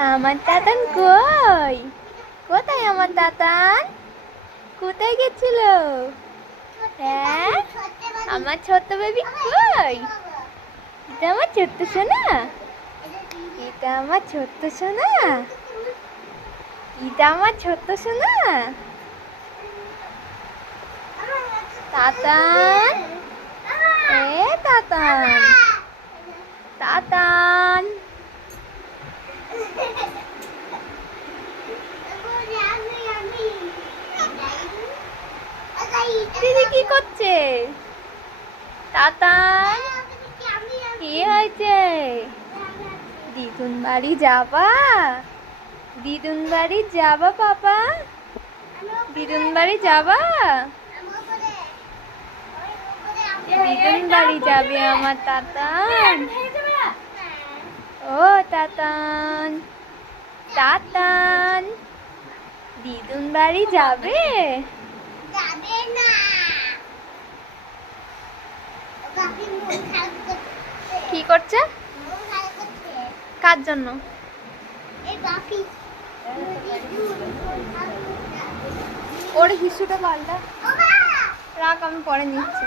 আমার তাতান কই? কোথায় আমার তাতান? কোথায় গেছিল? হ্যাঁ, আমার ছোট্ট বেবি কই? এটা আমার ছোট্ট সোনা, এটা আমার ছোট্ট সোনা, এটা আমার ছোট্ট সোনা। তাতান, এ তাতান, তাতান। দিদি কি করছে? তাতান, কি হয়েছে? দিদুন বাড়ি যাবা? দিদুন বাড়ি যাবা পাপা? দিদুন বাড়ি যাবা? দিদুন বাড়ি যাবে আমার তাতান। ও তাতান, তাতান, দিদুন বাড়ি যাবে? কি করছে? কার জন্য? ওর হিসুটা পাল্টা রাখ, আমি পরে নিচ্ছি।